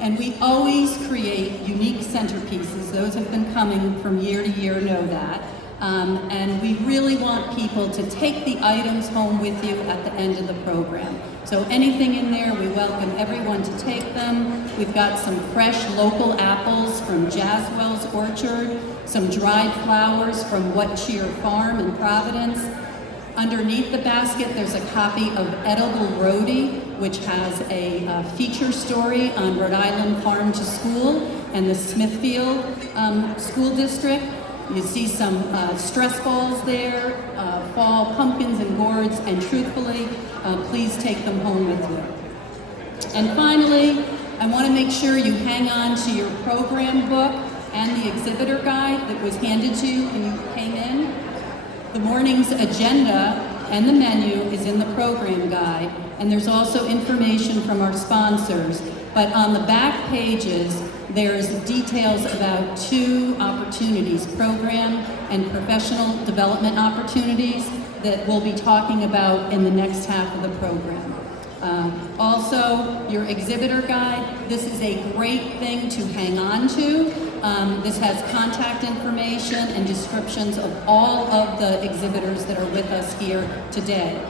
And we always create unique centerpieces. Those have been coming from year to year know that. And we really want people to take the items home with you at the end of the program. So anything in there, we welcome everyone to take them. We've got some fresh local apples from Jaswell's Orchard, some dried flowers from What Cheer Farm in Providence. Underneath the basket, there's a copy of Edible Rhodey, which has a feature story on Rhode Island Farm to School and the Smithfield School District. You see some stress balls there, fall pumpkins and gourds, and truthfully, please take them home with you. And finally, I want to make sure you hang on to your program book and the exhibitor guide that was handed to you when you came in. The morning's agenda and the menu is in the program guide, and there's also information from our sponsors. But on the back pages, there's details about 2 opportunities, program and professional development opportunities that we'll be talking about in the next half of the program. Also, your exhibitor guide, this is a great thing to hang on to. This has contact information and descriptions of all of the exhibitors that are with us here today.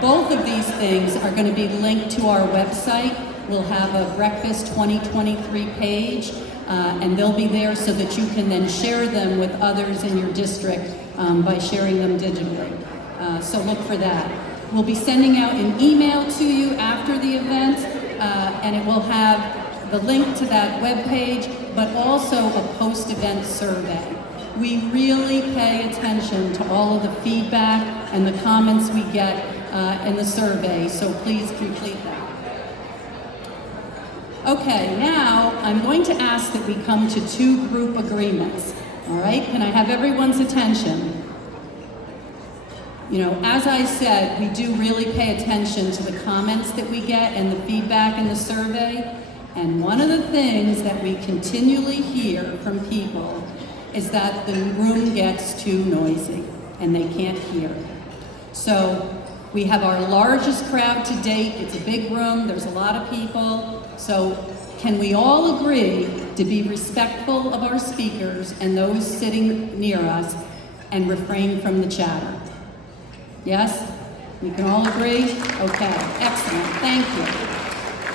Both of these things are going to be linked to our website. We'll have a Breakfast 2023 page, and they'll be there so that you can then share them with others in your district by sharing them digitally. So look for that. We'll be sending out an email to you after the event, and it will have the link to that webpage, but also a post-event survey. We really pay attention to all of the feedback and the comments we get in the survey, so please complete that. Okay, now I'm going to ask that we come to 2 group agreements. All right, can I have everyone's attention? You know, as I said, we do really pay attention to the comments that we get and the feedback in the survey. And one of the things that we continually hear from people is that the room gets too noisy and they can't hear. So we have our largest crowd to date. It's a big room, there's a lot of people. So can we all agree to be respectful of our speakers and those sitting near us and refrain from the chatter? Yes? We can all agree? Okay, excellent, thank you.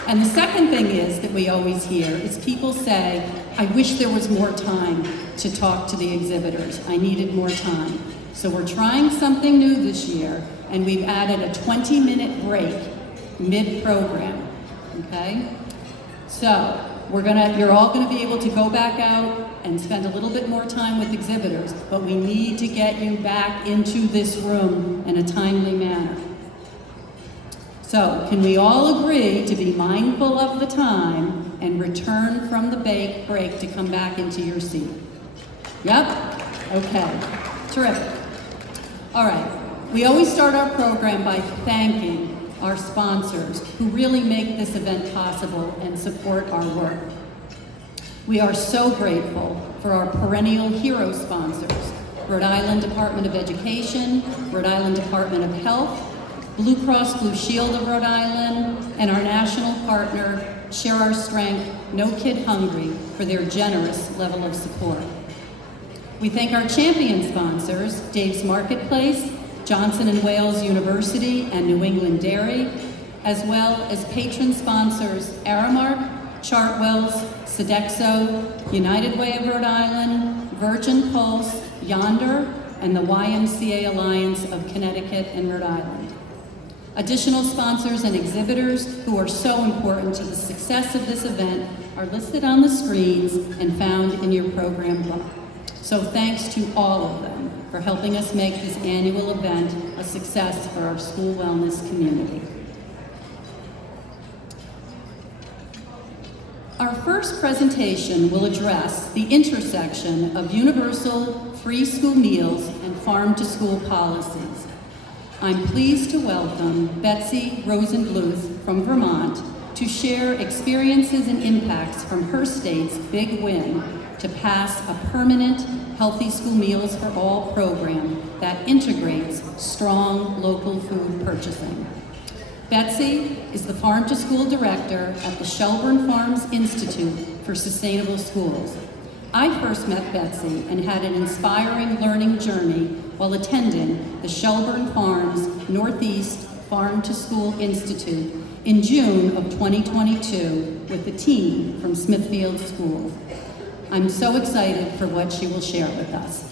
And the second thing is that we always hear is people say, I wish there was more time to talk to the exhibitors. I needed more time. So we're trying something new this year, and we've added a 20-minute break mid-program, okay? So you're all gonna be able to go back out and spend a little bit more time with exhibitors, but we need to get you back into this room in a timely manner. So, can we all agree to be mindful of the time and return from the break to come back into your seat? Yep? Okay. Terrific. All right. We always start our program by thanking our sponsors who really make this event possible and support our work. We are so grateful for our perennial hero sponsors, Rhode Island Department of Education, Rhode Island Department of Health, Blue Cross Blue Shield of Rhode Island, and our national partner, Share Our Strength, No Kid Hungry, for their generous level of support. We thank our champion sponsors, Dave's Marketplace, Johnson & Wales University, and New England Dairy, as well as patron sponsors Aramark, Chartwells, Sodexo, United Way of Rhode Island, Virgin Pulse, Yonder, and the YMCA Alliance of Connecticut and Rhode Island. Additional sponsors and exhibitors who are so important to the success of this event are listed on the screens and found in your program book. So thanks to all of them for helping us make this annual event a success for our school wellness community. Our first presentation will address the intersection of universal free school meals and farm-to-school policies. I'm pleased to welcome Betsy Rosenbluth from Vermont to share experiences and impacts from her state's big win to pass a permanent Healthy School Meals for All program that integrates strong local food purchasing. Betsy is the Farm to School Director at the Shelburne Farms Institute for Sustainable Schools. I first met Betsy and had an inspiring learning journey while attending the Shelburne Farms Northeast Farm to School Institute in June of 2022 with a team from Smithfield School. I'm so excited for what she will share with us.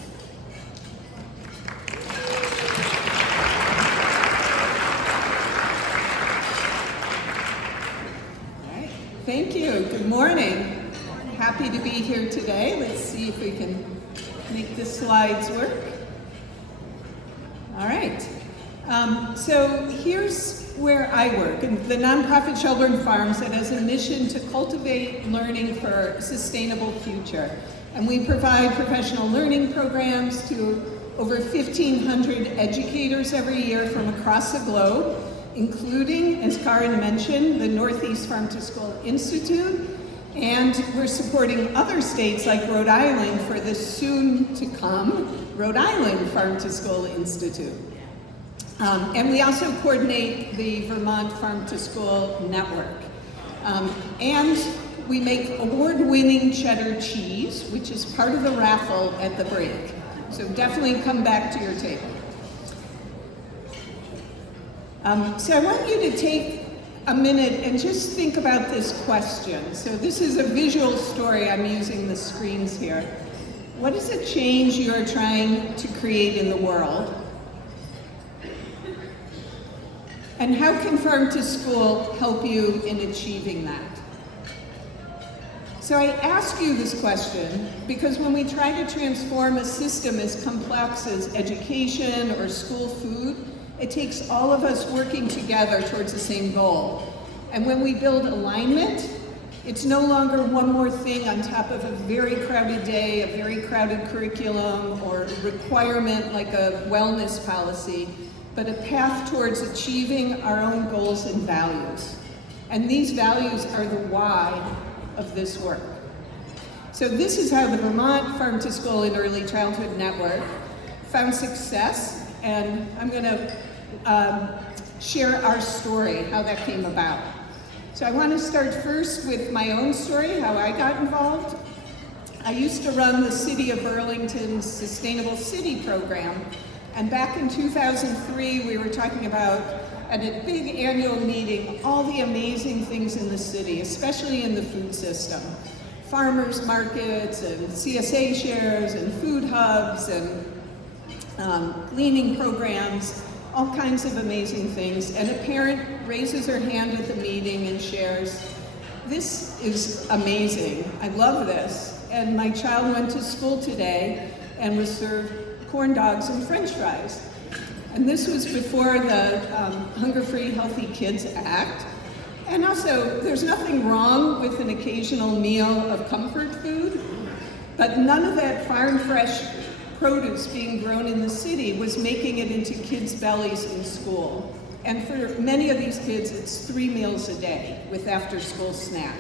Thank you. Good morning. Happy to be here today. Let's see if we can make the slides work. All right. So here's where I work, in the nonprofit Shelburne Farms that has a mission to cultivate learning for a sustainable future. And we provide professional learning programs to over 1,500 educators every year from across the globe, including, as Karen mentioned, the Northeast Farm to School Institute, and we're supporting other states like Rhode Island for the soon-to-come Rhode Island Farm to School Institute. And we also coordinate the Vermont Farm to School Network. And we make award-winning cheddar cheese, which is part of the raffle at the break. So definitely come back to your table. So I want you to take a minute and just think about this question. So this is a visual story. I'm using the screens here. What is the change you're trying to create in the world? And how can Farm to School help you in achieving that? So I ask you this question because when we try to transform a system as complex as education or school food, it takes all of us working together towards the same goal. And when we build alignment, it's no longer one more thing on top of a very crowded day, a very crowded curriculum, or requirement like a wellness policy, but a path towards achieving our own goals and values. And these values are the why of this work. So this is how the Vermont Farm to School and Early Childhood Network found success, and I'm gonna share our story, how that came about. So I wanna start first with my own story, how I got involved. I used to run the City of Burlington's Sustainable City program, and back in 2003, we were talking about, at a big annual meeting, all the amazing things in the city, especially in the food system. Farmers markets and CSA shares and food hubs and gleaning programs, all kinds of amazing things. And a parent raises her hand at the meeting and shares, "This is amazing, I love this. And my child went to school today and was served corn dogs and French fries." And this was before the Hunger-Free Healthy Kids Act. And also, there's nothing wrong with an occasional meal of comfort food, but none of that farm fresh produce being grown in the city was making it into kids' bellies in school. And for many of these kids, it's 3 meals a day with after-school snack.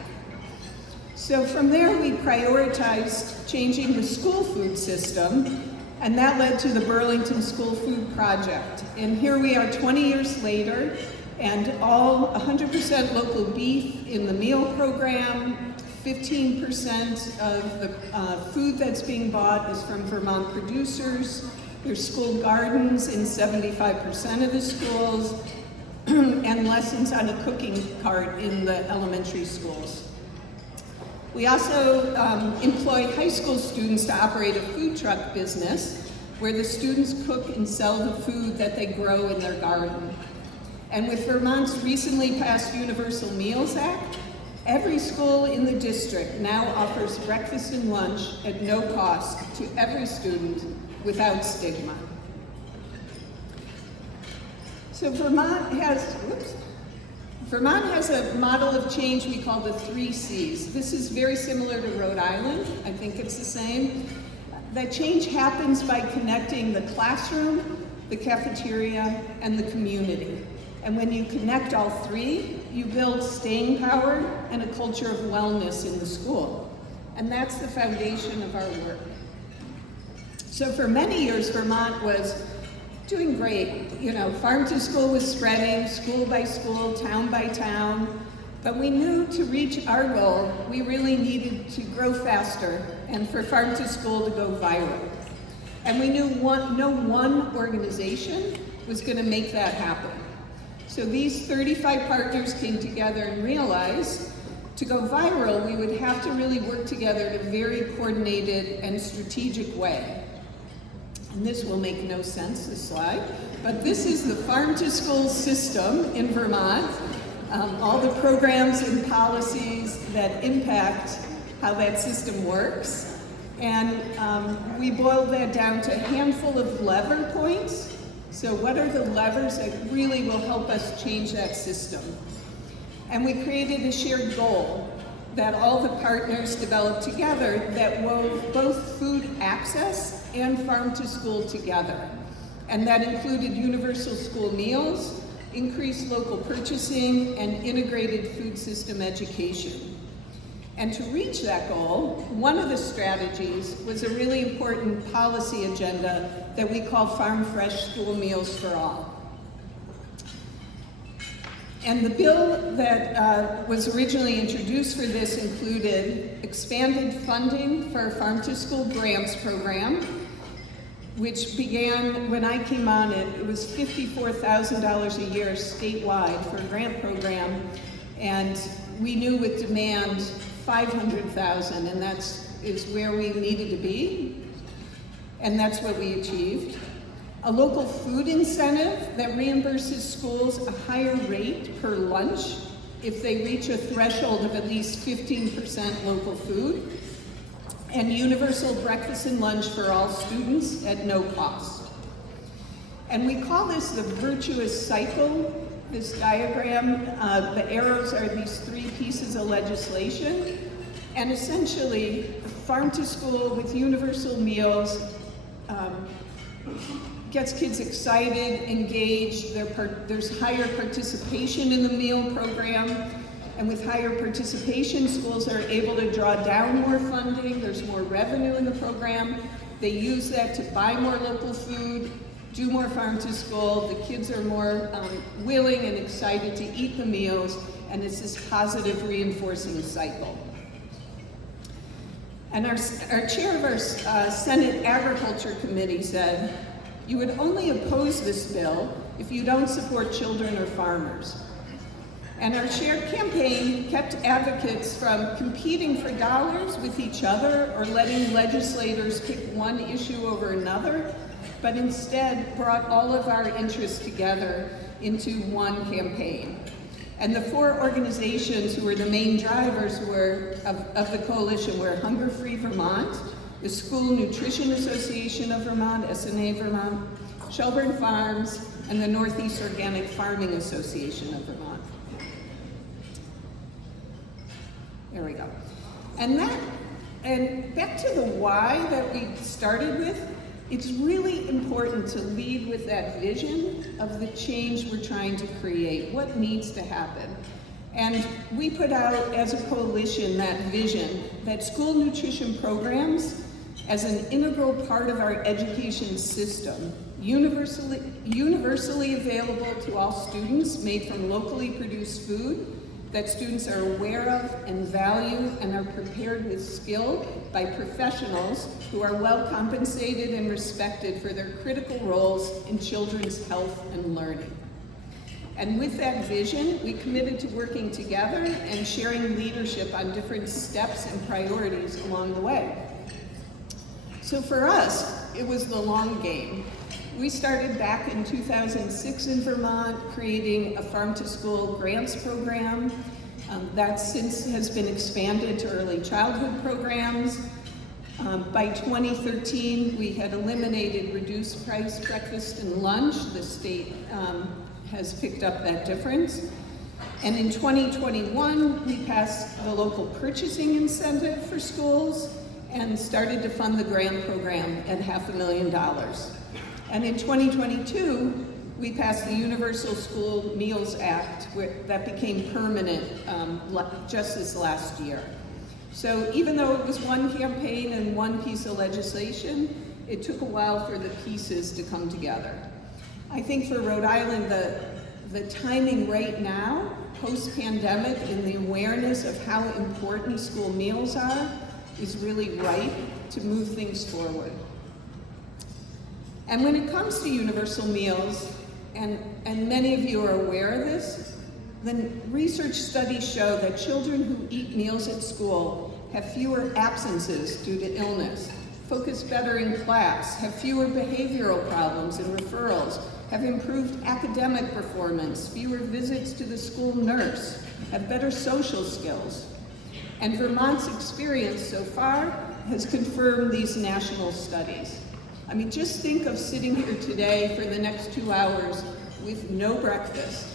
So from there, we prioritized changing the school food system, and that led to the Burlington School Food Project. And here we are 20 years later, and all 100% local beef in the meal program, 15% of the food that's being bought is from Vermont producers. There's school gardens in 75% of the schools, and lessons on a cooking cart in the elementary schools. We also employ high school students to operate a food truck business where the students cook and sell the food that they grow in their garden. And with Vermont's recently passed Universal Meals Act, every school in the district now offers breakfast and lunch at no cost to every student without stigma. So Vermont has a model of change we call the 3 C's. This is very similar to Rhode Island. I think it's the same. That change happens by connecting the classroom, the cafeteria, and the community. And when you connect all 3, you build staying power and a culture of wellness in the school. And that's the foundation of our work. So for many years, Vermont was doing great. You know, farm to school was spreading, school by school, town by town. But we knew to reach our goal, we really needed to grow faster and for farm to school to go viral. And we knew no one organization was going to make that happen. So these 35 partners came together and realized to go viral, we would have to really work together in a very coordinated and strategic way. And this will make no sense, this slide, but this is the farm to school system in Vermont. All the programs and policies that impact how that system works. And we boiled that down to a handful of lever points. So what are the levers that really will help us change that system? And we created a shared goal that all the partners developed together that wove both food access and farm to school together. And that included universal school meals, increased local purchasing, and integrated food system education. And to reach that goal, one of the strategies was a really important policy agenda that we call Farm Fresh School Meals for All. And the bill that was originally introduced for this included expanded funding for our Farm to School grants program, which began when I came on it was $54,000 a year statewide for a grant program, and we knew with demand $500,000, and is where we needed to be, and that's what we achieved. A local food incentive that reimburses schools a higher rate per lunch if they reach a threshold of at least 15% local food. And universal breakfast and lunch for all students at no cost. And we call this the virtuous cycle, this diagram. The arrows are these three pieces of legislation. And essentially, farm to school with universal meals gets kids excited, engaged. There's higher participation in the meal program. And with higher participation, schools are able to draw down more funding, there's more revenue in the program. They use that to buy more local food, do more farm to school. The kids are more willing and excited to eat the meals, and it's this positive reinforcing cycle. And our chair of our Senate Agriculture Committee said, "You would only oppose this bill if you don't support children or farmers." And our shared campaign kept advocates from competing for dollars with each other or letting legislators pick one issue over another, but instead brought all of our interests together into one campaign. And the four organizations who were the main drivers of the coalition were Hunger Free Vermont, the School Nutrition Association of Vermont, SNA Vermont, Shelburne Farms, and the Northeast Organic Farming Association of Vermont. There we go. And back to the why that we started with, it's really important to lead with that vision of the change we're trying to create, what needs to happen. And we put out as a coalition that vision that school nutrition programs as an integral part of our education system, universally available to all students, made from locally produced food, that students are aware of and value and are prepared with skill by professionals who are well compensated and respected for their critical roles in children's health and learning. And with that vision, we committed to working together and sharing leadership on different steps and priorities along the way. So for us, it was the long game. We started back in 2006 in Vermont, creating a farm to school grants program. That since has been expanded to early childhood programs. By 2013, we had eliminated reduced price breakfast and lunch. The state has picked up that difference. And in 2021, we passed the local purchasing incentive for schools and started to fund the grant program at $500,000. And in 2022, we passed the Universal School Meals Act that became permanent just this last year. So even though it was one campaign and one piece of legislation, it took a while for the pieces to come together. I think for Rhode Island, the timing right now, post-pandemic, and the awareness of how important school meals are is really right to move things forward. And when it comes to universal meals, and many of you are aware of this, then research studies show that children who eat meals at school have fewer absences due to illness, focus better in class, have fewer behavioral problems and referrals, have improved academic performance, fewer visits to the school nurse, have better social skills. And Vermont's experience so far has confirmed these national studies. I mean, just think of sitting here today for the next 2 hours with no breakfast.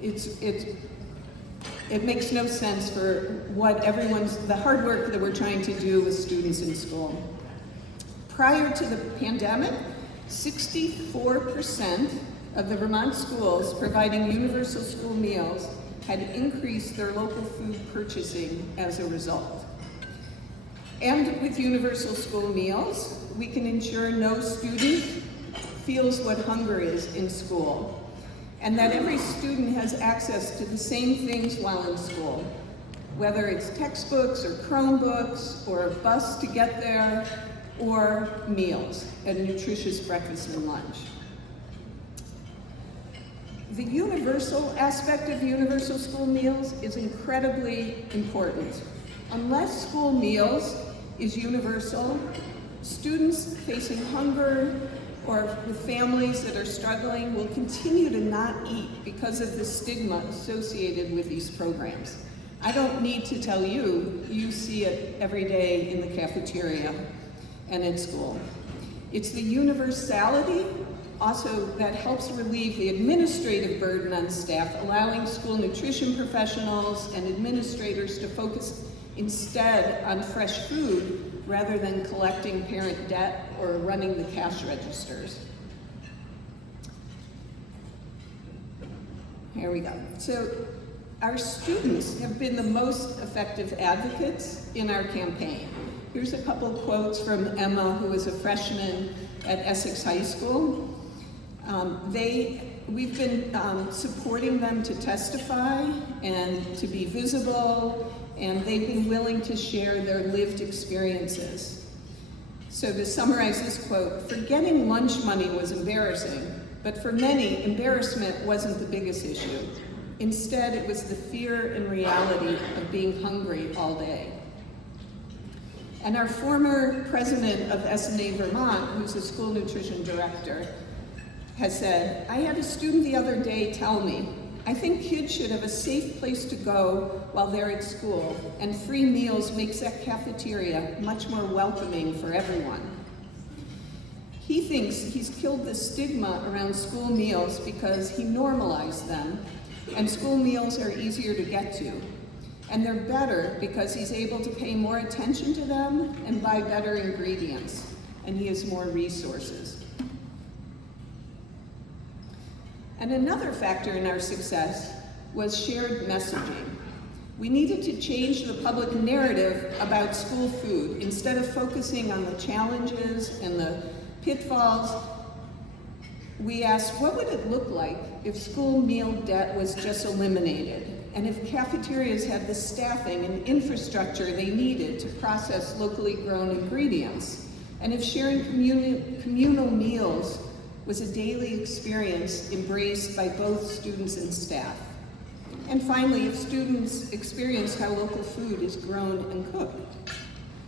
It makes no sense for what the hard work that we're trying to do with students in school. Prior to the pandemic, 64% of the Vermont schools providing universal school meals had increased their local food purchasing as a result. And with universal school meals, we can ensure no student feels what hunger is in school, and that every student has access to the same things while in school, whether it's textbooks or Chromebooks or a bus to get there, or meals, and a nutritious breakfast and lunch. The universal aspect of universal school meals is incredibly important. Unless school meals is universal, students facing hunger or with families that are struggling will continue to not eat because of the stigma associated with these programs. I don't need to tell you, you see it every day in the cafeteria and at school. It's the universality also that helps relieve the administrative burden on staff, allowing school nutrition professionals and administrators to focus instead on fresh food rather than collecting parent debt or running the cash registers. Here we go. So our students have been the most effective advocates in our campaign. Here's a couple of quotes from Emma, who is a freshman at Essex High School. We've been supporting them to testify and to be visible, and they've been willing to share their lived experiences. So to summarize this quote, forgetting lunch money was embarrassing, but for many, embarrassment wasn't the biggest issue. Instead, it was the fear and reality of being hungry all day. And our former president of SNA Vermont, who's a school nutrition director, has said, I had a student the other day tell me, I think kids should have a safe place to go while they're at school, and free meals makes that cafeteria much more welcoming for everyone. He thinks he's killed the stigma around school meals because he normalized them, and school meals are easier to get to. And they're better because he's able to pay more attention to them and buy better ingredients, and he has more resources. And another factor in our success was shared messaging. We needed to change the public narrative about school food. Instead of focusing on the challenges and the pitfalls, we asked, what would it look like if school meal debt was just eliminated? And if cafeterias had the staffing and infrastructure they needed to process locally grown ingredients? And if sharing communal meals was a daily experience embraced by both students and staff? And finally, if students experienced how local food is grown and cooked?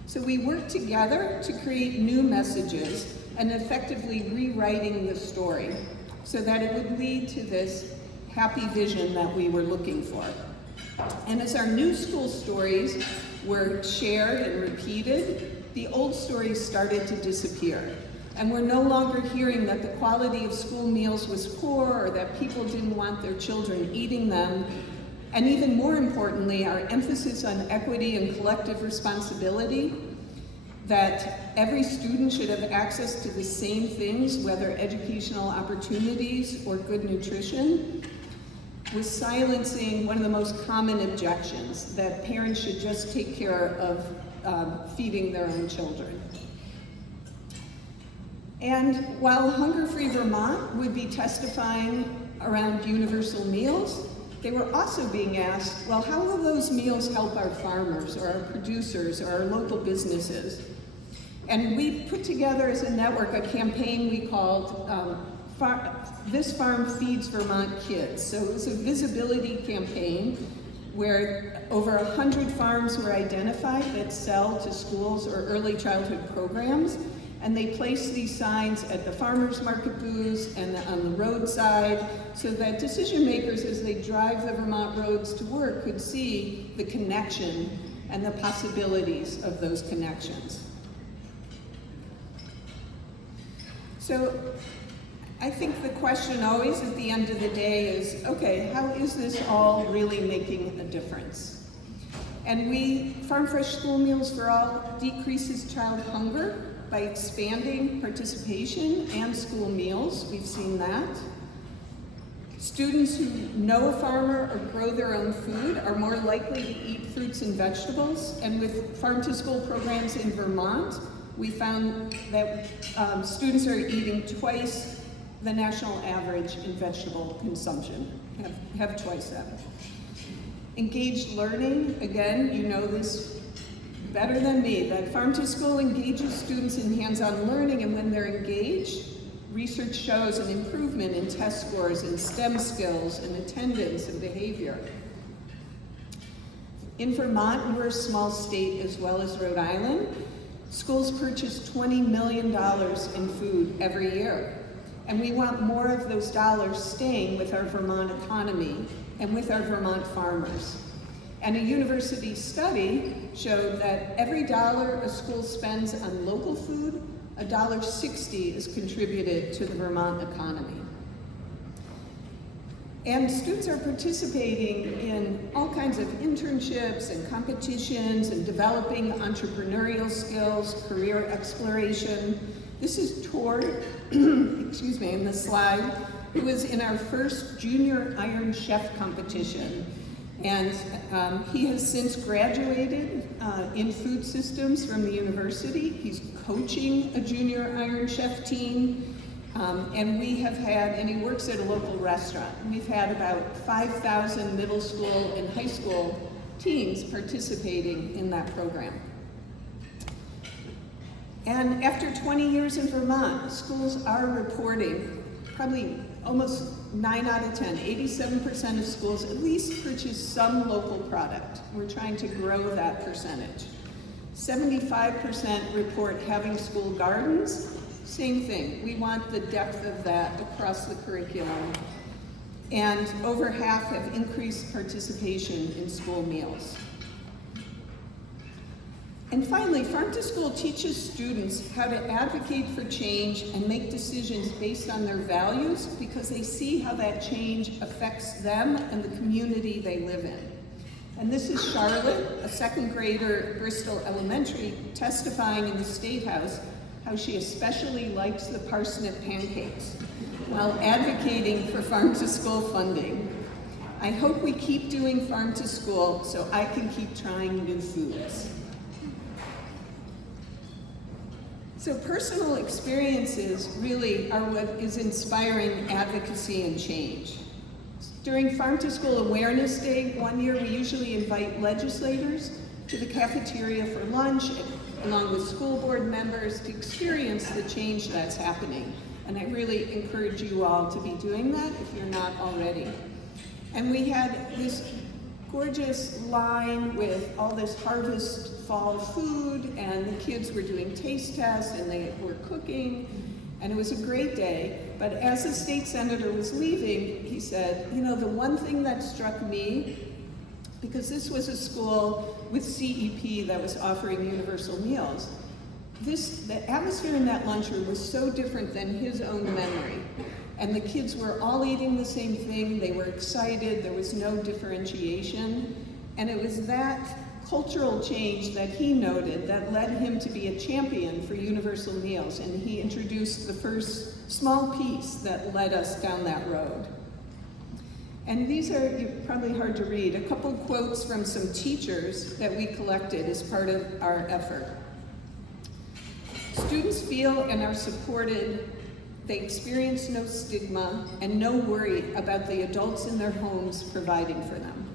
So we worked together to create new messages and effectively rewriting the story so that it would lead to this happy vision that we were looking for. And as our new school stories were shared and repeated, the old stories started to disappear. And we're no longer hearing that the quality of school meals was poor or that people didn't want their children eating them. And even more importantly, our emphasis on equity and collective responsibility, that every student should have access to the same things, whether educational opportunities or good nutrition, was silencing one of the most common objections, that parents should just take care of feeding their own children. And while Hunger Free Vermont would be testifying around universal meals, they were also being asked, well, how will those meals help our farmers or our producers or our local businesses? And we put together as a network a campaign we called This Farm Feeds Vermont Kids. So it was a visibility campaign where over 100 farms were identified that sell to schools or early childhood programs. And they placed these signs at the farmers market booths and on the roadside so that decision makers, as they drive the Vermont roads to work, could see the connection and the possibilities of those connections. So I think the question always at the end of the day is, okay, how is this all really making a difference? And Farm Fresh School Meals for All decreases child hunger by expanding participation and school meals. We've seen that. Students who know a farmer or grow their own food are more likely to eat fruits and vegetables. And with farm to school programs in Vermont, we found that students are eating twice the national average in vegetable consumption, have twice that. Engaged learning, again, you know this better than me, that farm to school engages students in hands-on learning, and when they're engaged, research shows an improvement in test scores and STEM skills and attendance and behavior. In Vermont, we're a small state as well as Rhode Island. Schools purchase $20 million in food every year, and we want more of those dollars staying with our Vermont economy and with our Vermont farmers. And a university study showed that every dollar a school spends on local food, $1.60 is contributed to the Vermont economy. And students are participating in all kinds of internships and competitions and developing entrepreneurial skills, career exploration. This is Tord, excuse me, in the slide, who was in our first junior Iron Chef competition. And he has since graduated in food systems from the university. He's coaching a junior Iron Chef team. And he works at a local restaurant. We've had about 5,000 middle school and high school teens participating in that program. And after 20 years in Vermont, schools are reporting probably almost 9 out of 10, 87% of schools at least purchase some local product. We're trying to grow that percentage. 75% report having school gardens. Same thing, we want the depth of that across the curriculum. And over half have increased participation in school meals. And finally, Farm to School teaches students how to advocate for change and make decisions based on their values because they see how that change affects them and the community they live in. And this is Charlotte, a second grader at Bristol Elementary, testifying in the State House how she especially likes the parsnip pancakes while advocating for Farm to School funding. I hope we keep doing Farm to School so I can keep trying new foods. So personal experiences really are what is inspiring advocacy and change. During Farm to School Awareness Day, one year we usually invite legislators to the cafeteria for lunch, along with school board members, to experience the change that's happening. And I really encourage you all to be doing that if you're not already. And we had this gorgeous line with all this harvest fall food, and the kids were doing taste tests and they were cooking, and it was a great day. But as the state senator was leaving, he said, you know, the one thing that struck me, because this was a school with CEP that was offering universal meals, the atmosphere in that lunchroom was so different than his own memory. And the kids were all eating the same thing, they were excited, there was no differentiation. And it was that cultural change that he noted that led him to be a champion for universal meals. And he introduced the first small piece that led us down that road. And these are probably hard to read, a couple quotes from some teachers that we collected as part of our effort. Students feel and are supported. They experience no stigma and no worry about the adults in their homes providing for them.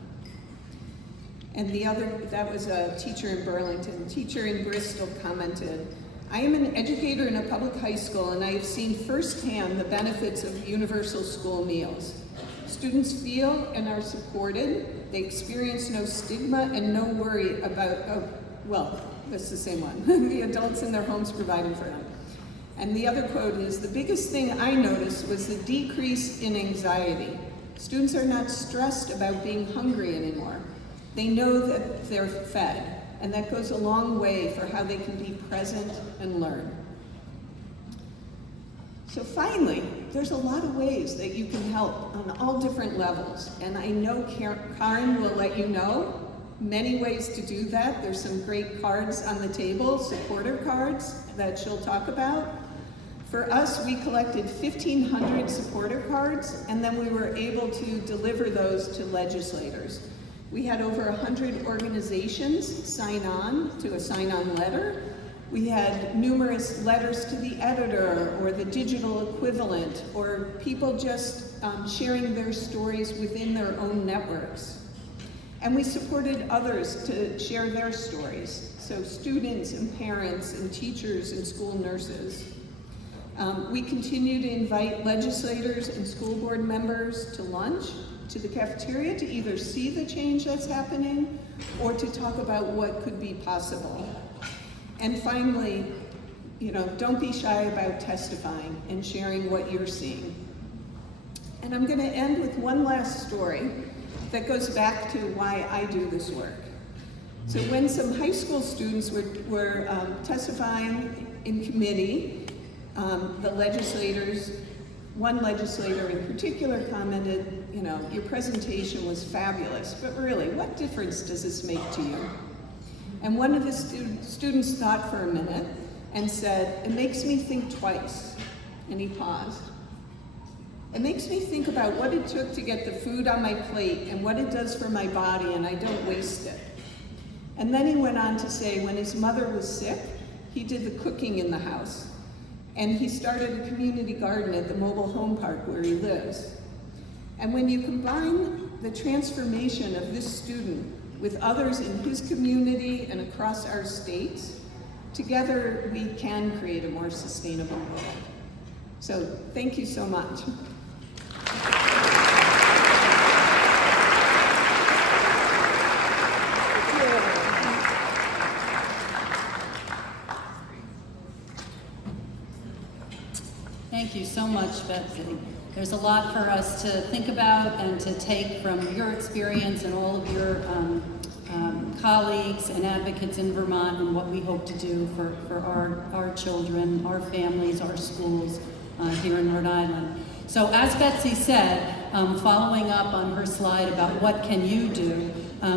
And that was a teacher in Burlington. A teacher in Bristol commented, I am an educator in a public high school and I have seen firsthand the benefits of universal school meals. Students feel and are supported. They experience no stigma and no worry about, that's the same one, the adults in their homes providing for them. And the other quote is, the biggest thing I noticed was the decrease in anxiety. Students are not stressed about being hungry anymore. They know that they're fed, and that goes a long way for how they can be present and learn. So finally, there's a lot of ways that you can help on all different levels, and I know Karen will let you know many ways to do that. There's some great cards on the table, supporter cards, that she'll talk about. For us, we collected 1,500 supporter cards, and then we were able to deliver those to legislators. We had over 100 organizations sign on to a sign-on letter. We had numerous letters to the editor or the digital equivalent, or people just sharing their stories within their own networks. And we supported others to share their stories, so students and parents and teachers and school nurses. We continue to invite legislators and school board members to lunch, to the cafeteria, to either see the change that's happening or to talk about what could be possible. And finally, don't be shy about testifying and sharing what you're seeing. And I'm going to end with one last story that goes back to why I do this work. So when some high school students were testifying in committee, the legislators, one legislator in particular commented, your presentation was fabulous, but really, what difference does this make to you? And one of the students thought for a minute and said, it makes me think twice. And he paused. It makes me think about what it took to get the food on my plate and what it does for my body, and I don't waste it. And then he went on to say when his mother was sick, he did the cooking in the house. And he started a community garden at the mobile home park where he lives. And when you combine the transformation of this student with others in his community and across our states, together we can create a more sustainable world. So thank you so much. Thank you so much, Betsy. There's a lot for us to think about and to take from your experience and all of your colleagues and advocates in Vermont and what we hope to do for our children, our families, our schools here in Rhode Island. So as Betsy said, following up on her slide about what can you do,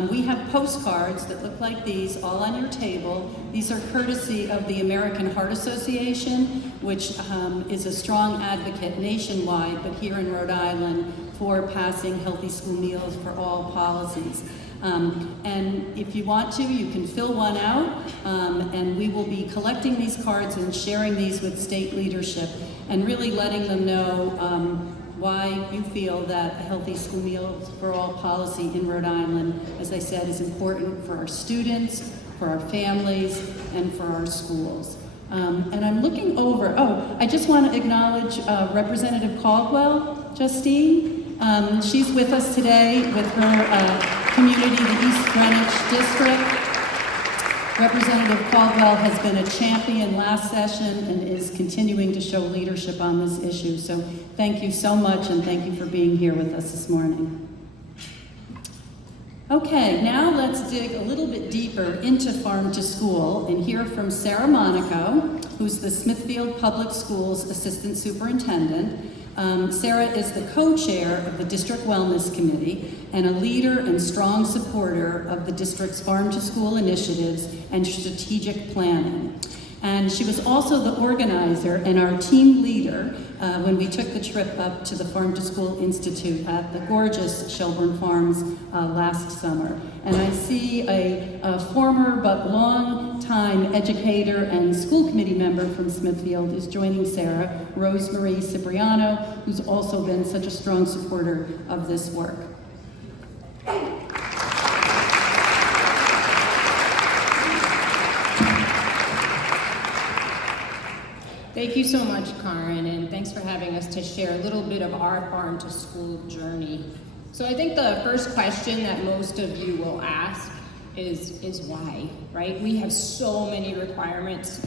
we have postcards that look like these all on your table. These are courtesy of the American Heart Association, which is a strong advocate nationwide, but here in Rhode Island, for passing healthy school meals for all policies. And if you want to, you can fill one out, and we will be collecting these cards and sharing these with state leadership and really letting them know why you feel that a healthy school meals for all policy in Rhode Island, as I said, is important for our students, for our families, and for our schools. And I'm looking over, I just want to acknowledge Representative Caldwell, Justine. She's with us today with her community, the East Greenwich District. Representative Caldwell has been a champion last session and is continuing to show leadership on this issue. So thank you so much, and thank you for being here with us this morning. Okay, now let's dig a little bit deeper into Farm to School and hear from Sara Monaco, who's the Smithfield Public Schools Assistant Superintendent. Sara is the co-chair of the District Wellness Committee and a leader and strong supporter of the district's Farm to School initiatives and strategic planning. And she was also the organizer and our team leader when we took the trip up to the Farm to School Institute at the gorgeous Shelburne Farms last summer. And I see a former but long-time educator and school committee member from Smithfield, is joining Sara, Rosemarie Cipriano, who's also been such a strong supporter of this work. Thank you so much, Karen, and thanks for having us to share a little bit of our farm to school journey. So I think the first question that most of you will ask is why, right? We have so many requirements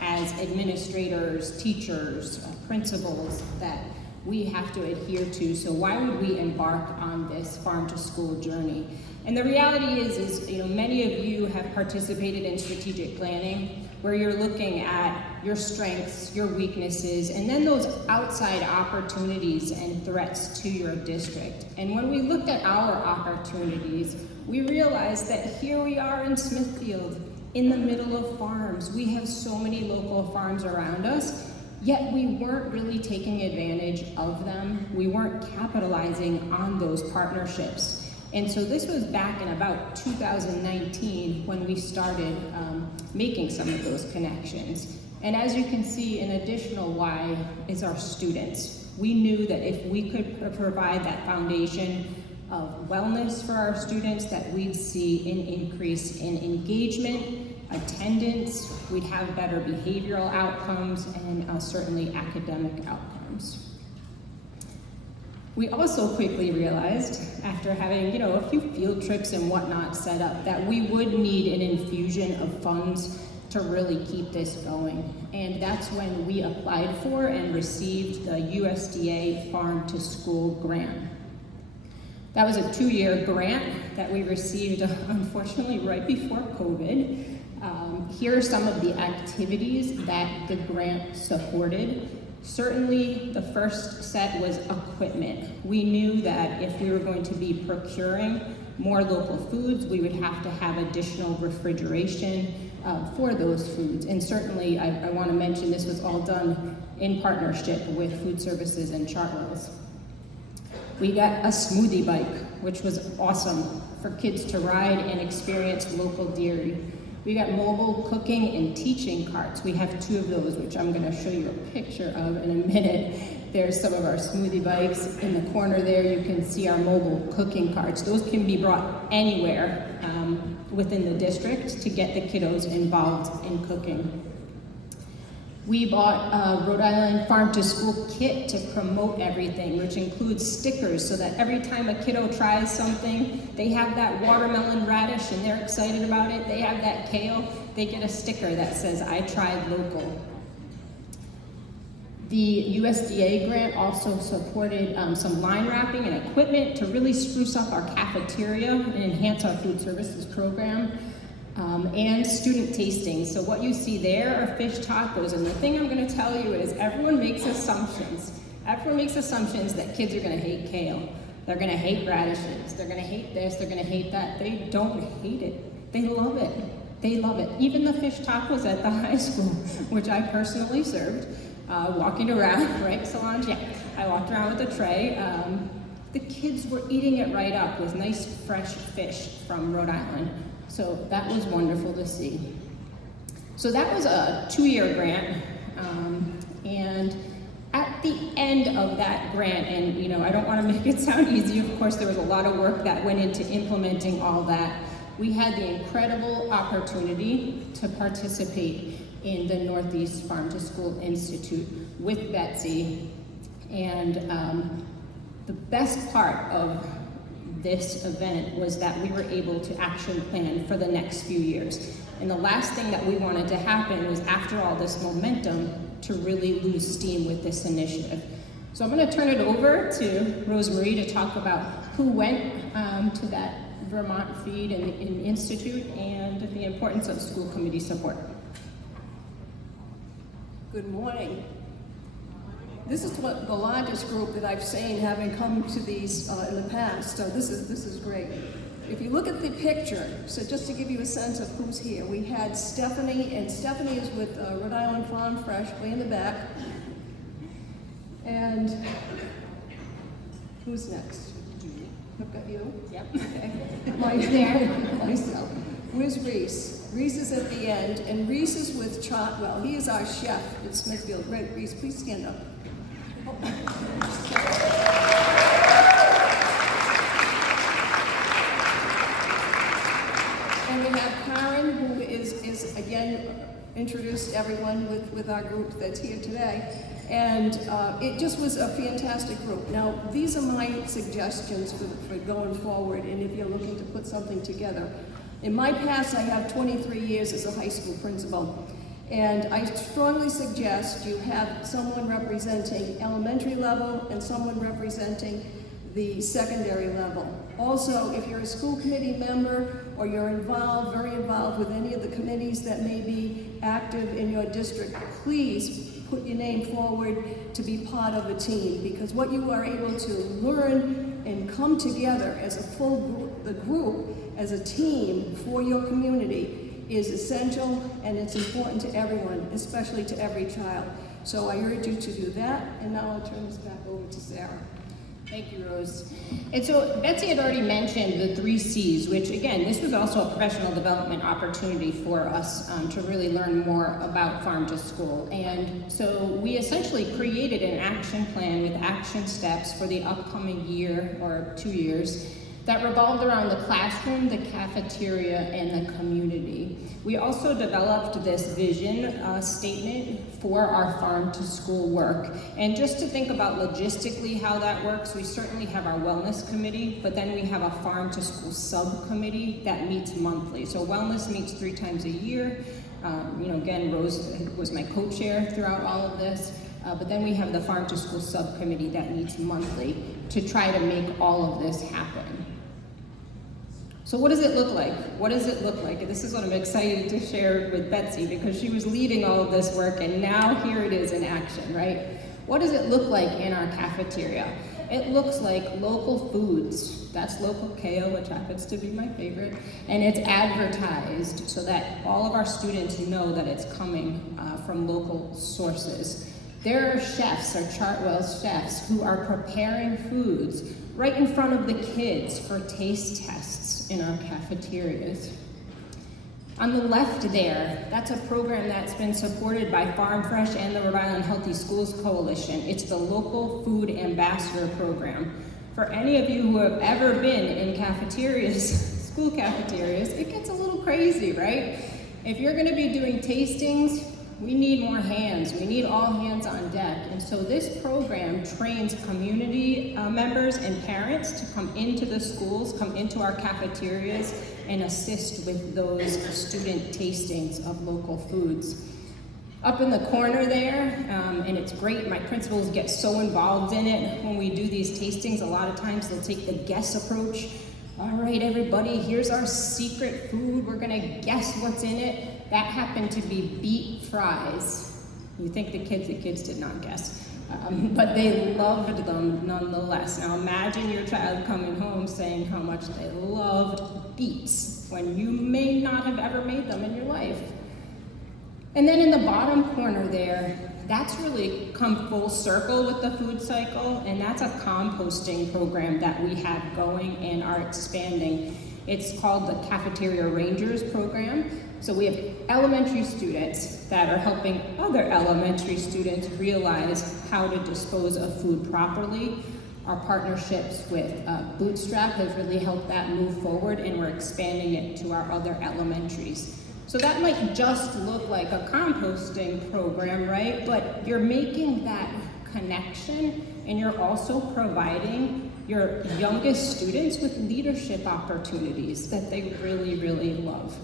as administrators, teachers, principals that we have to adhere to. So why would we embark on this farm to school journey? And the reality is many of you have participated in strategic planning, where you're looking at your strengths, your weaknesses, and then those outside opportunities and threats to your district. And when we looked at our opportunities, we realized that here we are in Smithfield, in the middle of farms. We have so many local farms around us, yet we weren't really taking advantage of them. We weren't capitalizing on those partnerships. And so this was back in about 2019 when we started making some of those connections. And as you can see, an additional why is our students. We knew that if we could provide that foundation of wellness for our students, that we'd see an increase in engagement, attendance, we'd have better behavioral outcomes, and certainly academic outcomes. We also quickly realized, after having a few field trips and whatnot set up, that we would need an infusion of funds to really keep this going. And that's when we applied for and received the USDA Farm to School grant. That was a 2-year grant that we received, unfortunately, right before COVID. Here are some of the activities that the grant supported. Certainly, the first set was equipment. We knew that if we were going to be procuring more local foods, we would have to have additional refrigeration for those foods. And certainly, I want to mention this was all done in partnership with Food Services and Chartwell's. We got a smoothie bike, which was awesome for kids to ride and experience local dairy. We got mobile cooking and teaching carts. We have 2 of those, which I'm going to show you a picture of in a minute. There's some of our smoothie bikes. In the corner there, you can see our mobile cooking carts. Those can be brought anywhere within the district to get the kiddos involved in cooking. We bought a Rhode Island Farm to School kit to promote everything, which includes stickers so that every time a kiddo tries something, they have that watermelon radish and they're excited about it. They have that kale, they get a sticker that says, "I tried local." The USDA grant also supported some line wrapping and equipment to really spruce up our cafeteria and enhance our food services program. And student tasting. So what you see there are fish tacos, and the thing I'm going to tell you is everyone makes assumptions. Everyone makes assumptions that kids are going to hate kale. They're going to hate radishes. They're going to hate this. They're going to hate that. They don't hate it. They love it. They love it. Even the fish tacos at the high school, which I personally served, walking around, right, Solange? Yeah, I walked around with a tray. The kids were eating it right up with nice fresh fish from Rhode Island. So that was wonderful to see. So that was a 2-year grant, and at the end of that grant, and I don't want to make it sound easy, of course there was a lot of work that went into implementing all that. We had the incredible opportunity to participate in the Northeast Farm to School Institute with Betsy, and the best part of this event was that we were able to action plan for the next few years. And the last thing that we wanted to happen was, after all this momentum, to really lose steam with this initiative. So I'm going to turn it over to Rosemarie to talk about who went to that Vermont feed and institute and the importance of school committee support. Good morning. This is what the largest group that I've seen, having come to these in the past, so this is great. If you look at the picture, so just to give you a sense of who's here, we had Stephanie, and Stephanie is with Rhode Island Farm Fresh, way in the back. And who's next? I've got you? Yep. Okay. Myself. Where's Reese? Reese is at the end, and Reese is with Chartwell. He is our chef at Smithfield. Reese, please stand up. And we have Karen, who is again, introduced everyone with our group that's here today. And it just was a fantastic group. Now, these are my suggestions for going forward, and if you're looking to put something together. In my past, I have 23 years as a high school principal, and I strongly suggest you have someone representing elementary level and someone representing the secondary level. Also, if you're a school committee member or you're involved, very involved with any of the committees that may be active in your district, please put your name forward to be part of a team, because what you are able to learn and come together as a full group, the group, as a team for your community is essential, and it's important to everyone, especially to every child. So I urge you to do that, and now I'll turn this back over to Sara. Thank you, Rose. And so Betsy had already mentioned the 3 C's, which again, this was also a professional development opportunity for us to really learn more about Farm to School. And so we essentially created an action plan with action steps for the upcoming year or 2 years that revolved around the classroom, the cafeteria, and the community. We also developed this vision statement for our Farm to School work. And just to think about logistically how that works, we certainly have our wellness committee, but then we have a Farm to School subcommittee that meets monthly. So wellness meets 3 times a year. Again, Rose was my co-chair throughout all of this. But then we have the Farm to School subcommittee that meets monthly to try to make all of this happen. So what does it look like? What does it look like? And this is what I'm excited to share with Betsy, because she was leading all of this work, and now here it is in action, right? What does it look like in our cafeteria? It looks like local foods. That's local kale, which happens to be my favorite, and it's advertised so that all of our students know that it's coming from local sources. There are chefs, or Chartwell's chefs, who are preparing foods right in front of the kids for taste tests in our cafeterias. On the left there, that's a program that's been supported by Farm Fresh and the Rhode Island Healthy Schools Coalition. It's the Local Food Ambassador Program. For any of you who have ever been in cafeterias, school cafeterias, it gets a little crazy, right? If you're gonna be doing tastings, we need more hands. We need all hands on deck. And so this program trains community members and parents to come into the schools, come into our cafeterias, and assist with those student tastings of local foods. Up in the corner there, and it's great, my principals get so involved in it. When we do these tastings, a lot of times they'll take the guess approach. All right, everybody, here's our secret food. We're gonna guess what's in it. That happened to be beet fries. You think the kids did not guess, but they loved them nonetheless. Now imagine your child coming home saying how much they loved beets when you may not have ever made them in your life. And then in the bottom corner there, that's really come full circle with the food cycle, and that's a composting program that we have going and are expanding. It's called the Cafeteria Rangers program. So we have elementary students that are helping other elementary students realize how to dispose of food properly. Our partnerships with Bootstrap has really helped that move forward, and we're expanding it to our other elementaries. So that might just look like a composting program, right? But you're making that connection, and you're also providing your youngest students with leadership opportunities that they really, really love.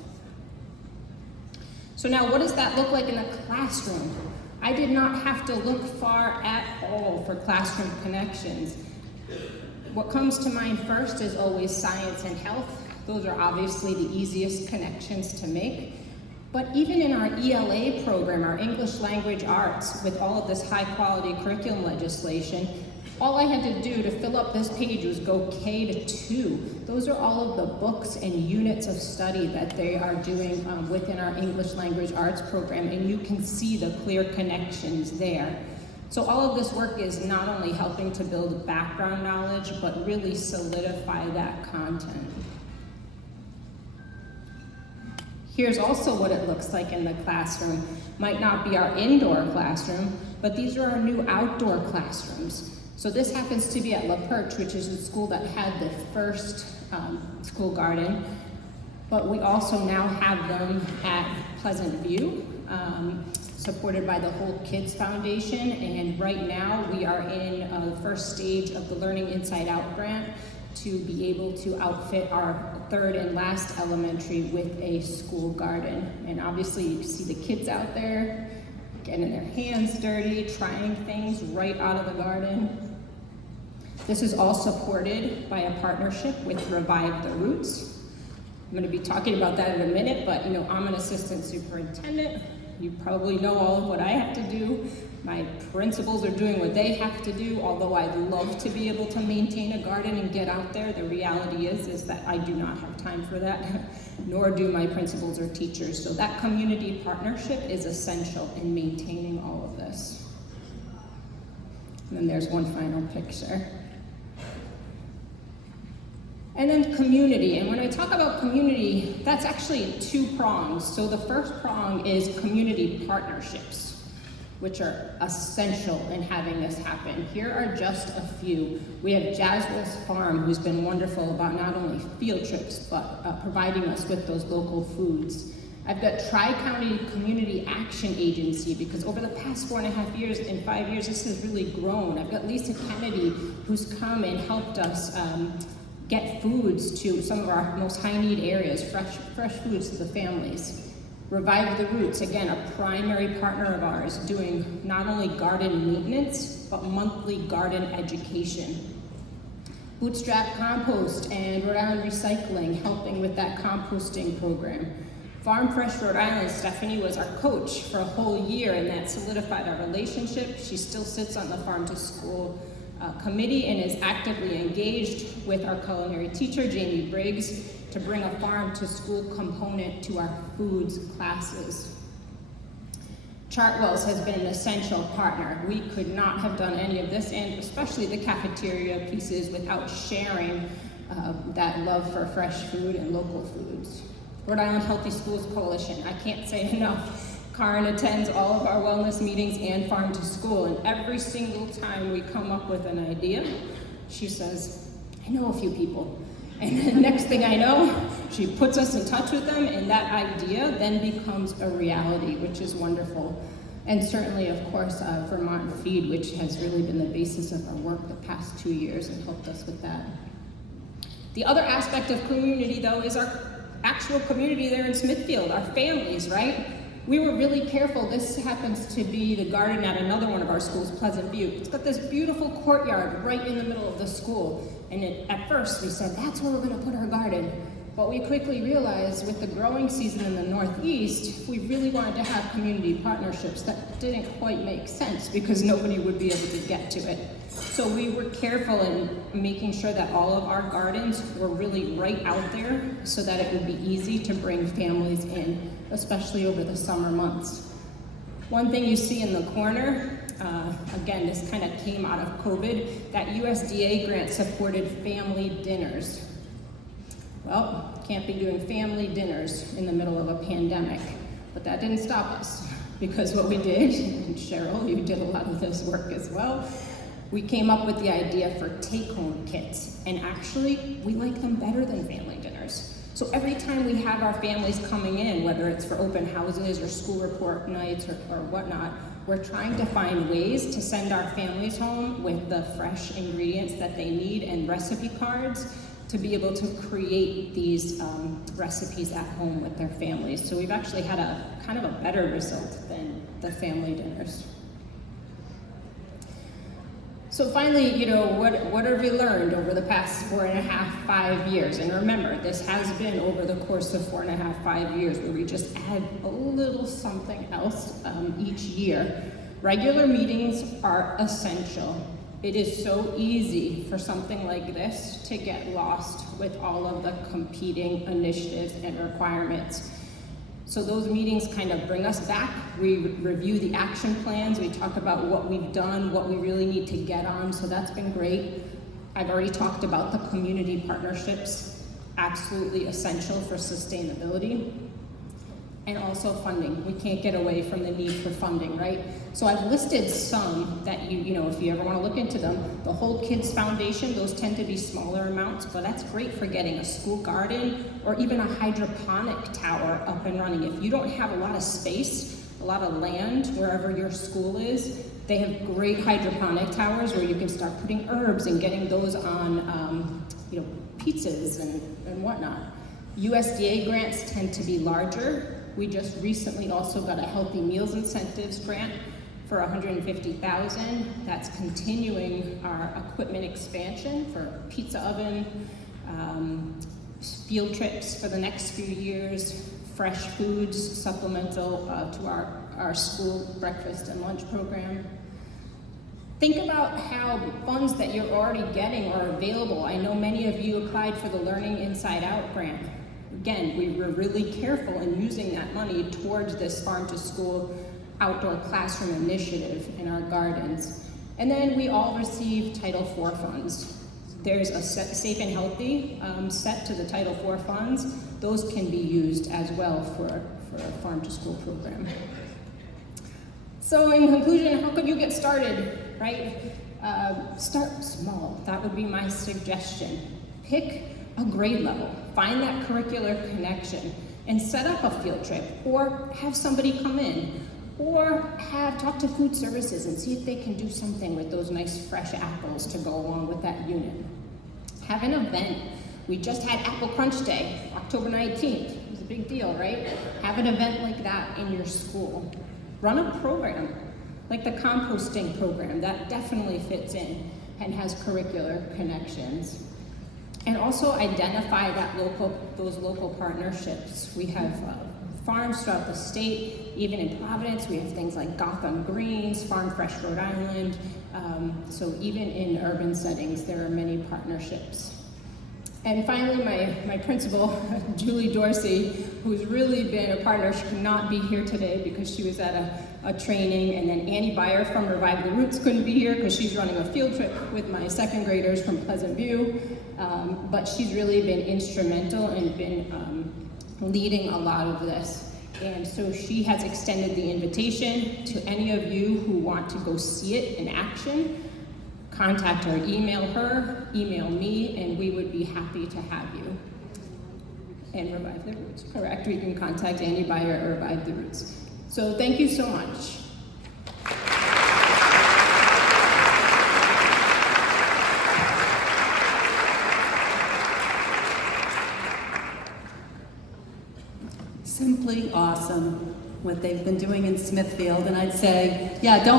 So now what does that look like in the classroom? I did not have to look far at all for classroom connections. What comes to mind first is always science and health. Those are obviously the easiest connections to make. But even in our ELA program, our English Language Arts, with all of this high quality curriculum legislation, all I had to do to fill up this page was go K to 2. Those are all of the books and units of study that they are doing within our English Language Arts program, and you can see the clear connections there. So all of this work is not only helping to build background knowledge, but really solidify that content. Here's also what it looks like in the classroom. Might not be our indoor classroom, but these are our new outdoor classrooms. So this happens to be at La Perche, which is a school that had the first school garden, but we also now have them at Pleasant View, supported by the Whole Kids Foundation, and right now we are in the first stage of the Learning Inside Out grant to be able to outfit our third and last elementary with a school garden. And obviously you see the kids out there getting their hands dirty, trying things right out of the garden. This is all supported by a partnership with Revive the Roots. I'm going to be talking about that in a minute, but I'm an assistant superintendent. You probably know all of what I have to do. My principals are doing what they have to do, although I'd love to be able to maintain a garden and get out there. The reality is that I do not have time for that, nor do my principals or teachers. So that community partnership is essential in maintaining all of this. And then there's one final picture. And then community, and when I talk about community, that's actually two prongs. So the first prong is community partnerships, which are essential in having this happen. Here are just a few. We have Jazzwell's Farm, who's been wonderful about not only field trips, but providing us with those local foods. I've got Tri-County Community Action Agency, because over the past 4.5 years and 5 years, this has really grown. I've got Lisa Kennedy, who's come and helped us get foods to some of our most high-need areas, fresh foods to the families. Revive the Roots, again, a primary partner of ours, doing not only garden maintenance, but monthly garden education. Bootstrap Compost and Rhode Island Recycling, helping with that composting program. Farm Fresh Rhode Island, Stephanie was our coach for a whole year, and that solidified our relationship. She still sits on the Farm to School committee and is actively engaged with our culinary teacher, Jamie Briggs, to bring a farm to school component to our foods classes. Chartwell's has been an essential partner. We could not have done any of this, and especially the cafeteria pieces, without sharing that love for fresh food and local foods. Rhode Island Healthy Schools Coalition, I can't say enough. Karen attends all of our wellness meetings and Farm to School, and every single time we come up with an idea, she says, I know a few people. And the next thing I know, she puts us in touch with them, and that idea then becomes a reality, which is wonderful. And certainly, of course, Vermont Feed, which has really been the basis of our work the past 2 years and helped us with that. The other aspect of community, though, is our actual community there in Smithfield, our families, right? We were really careful. This happens to be the garden at another one of our schools, Pleasant View. It's got this beautiful courtyard right in the middle of the school. And at first we said, that's where we're gonna put our garden. But we quickly realized with the growing season in the Northeast, we really wanted to have community partnerships. That didn't quite make sense because nobody would be able to get to it. So we were careful in making sure that all of our gardens were really right out there so that it would be easy to bring families in, especially over the summer months. One thing you see in the corner, again, this kind of came out of COVID, that USDA grant supported family dinners. Well, can't be doing family dinners in the middle of a pandemic, but that didn't stop us, because what we did, and Cheryl, you did a lot of this work as well, we came up with the idea for take-home kits, and actually, we like them better than family dinners. So every time we have our families coming in, whether it's for open houses or school report nights or whatnot, we're trying to find ways to send our families home with the fresh ingredients that they need and recipe cards to be able to create these recipes at home with their families. So we've actually had a kind of a better result than the family dinners. So finally, what have we learned over the past 4.5, 5 years? And remember, this has been over the course of 4.5, 5 years, where we just add a little something else each year. Regular meetings are essential. It is so easy for something like this to get lost with all of the competing initiatives and requirements. So those meetings kind of bring us back. We review the action plans. We talk about what we've done, what we really need to get on. So that's been great. I've already talked about the community partnerships, absolutely essential for sustainability. and also funding. We can't get away from the need for funding, right? So I've listed some that you know, if you ever want to look into them. The Whole Kids Foundation, those tend to be smaller amounts, but that's great for getting a school garden or even a hydroponic tower up and running. If you don't have a lot of space, a lot of land wherever your school is, they have great hydroponic towers where you can start putting herbs and getting those on you know, pizzas and whatnot. USDA grants tend to be larger. We just recently also got a Healthy Meals Incentives grant for $150,000. That's continuing our equipment expansion for pizza oven, field trips for the next few years, fresh foods supplemental to our school breakfast and lunch program. Think about how funds that you're already getting are available. I know many of you applied for the Learning Inside Out grant. Again, we were really careful in using that money towards this farm to school outdoor classroom initiative in our gardens. And then we all received Title IV funds. There's a Safe and Healthy set to the Title IV funds. Those can be used as well for a farm to school program. So in conclusion, how could you get started, right? Start small, that would be my suggestion. Pick a grade level, find that curricular connection, and set up a field trip, or have somebody come in, or talk to food services and see if they can do something with those nice fresh apples to go along with that unit. Have an event. We just had Apple Crunch Day, October 19th. It was a big deal, right? Have an event like that in your school. Run a program, like the composting program, that definitely fits in and has curricular connections. And also identify those local partnerships. We have farms throughout the state, even in Providence, we have things like Gotham Greens, Farm Fresh Rhode Island. So even in urban settings, there are many partnerships. And finally, my principal, Julie Dorsey, who's really been a partner, she could not be here today because she was at a training, and then Annie Beyer from Revive the Roots couldn't be here because she's running a field trip with my second graders from Pleasant View. But she's really been instrumental and been leading a lot of this. And so she has extended the invitation to any of you who want to go see it in action. Contact her, email me, and we would be happy to have you. And Revive the Roots, correct? We can contact Annie Beyer at Revive the Roots. So thank you so much. Simply awesome what they've been doing in Smithfield, and I'd say, yeah, don't